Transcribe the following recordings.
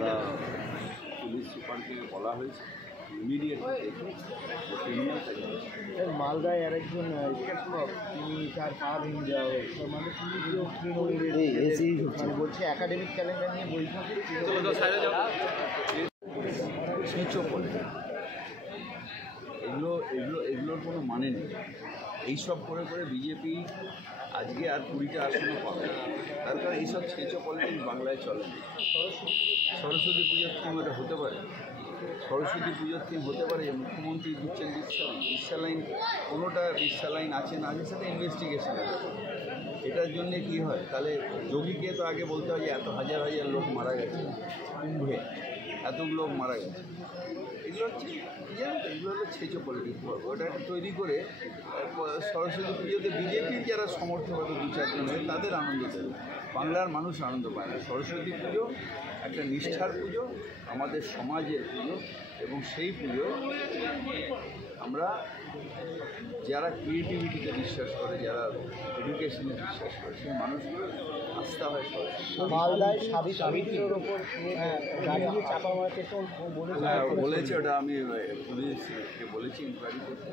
আমরা পুলিশ সুপারকে বলা হয়েছে ইমিডিয়েট মালদায় আরেকজন শিক্ষক তিনি তার পা ভেঙে দেওয়া হয়েছে মানে মানে বলছে একাডেমিক ক্যালেন্ডার নিয়ে বৈঠকে এগুলোর কোনো মানে নেই। এইসব করে করে বিজেপি আজকে আর 20টা আসনে পাবে, তার কারণ এইসব ছেঁচো পলিটিক্স বাংলায় চলে। সরস্বতী পুজোর থিম এটা হতে পারে, সরস্বতী পুজোর থিম হতে পারে যে মুখ্যমন্ত্রী দিচ্ছেন বিশ্বালাইন, কোনোটা বিশ্বালাইন আছে না আছে সেটা ইনভেস্টিগেশন আছে। এটার জন্যে কী হয়, তাহলে যোগীকে তো আগে বলতে হয় যে এত হাজার হাজার লোক মারা গেছে কুম্ভে, এত লোক মারা গেছে। এগুলো হচ্ছে এগুলো হলো ছেঁচো পলিটিক্স। ওটা তৈরি করে সরস্বতী পুজোতে বিজেপির যারা সমর্থক হবে 2-4 জন তাদের আনন্দ দেবে, বাংলার মানুষ আনন্দ পায় না। সরস্বতী পুজো একটা নিষ্ঠার পুজো, আমাদের সমাজের পুজো, এবং সেই পুজো আমরা যারা ক্রিয়েটিভিটিতে বিশ্বাস করে, যারা এডুকেশনে বিশ্বাস করে, সেই মানুষগুলো আস্থা হয় মালদায় সাবিত্রীর ওপর দাঁড়িয়ে চাপা মারতে বলেছে। ওটা আমি পুলিশকে বলেছি ইনকোয়ারি করতে,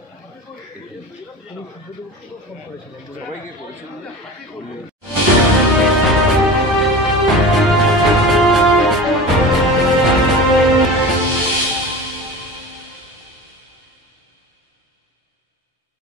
সবাইকে করেছিলাম।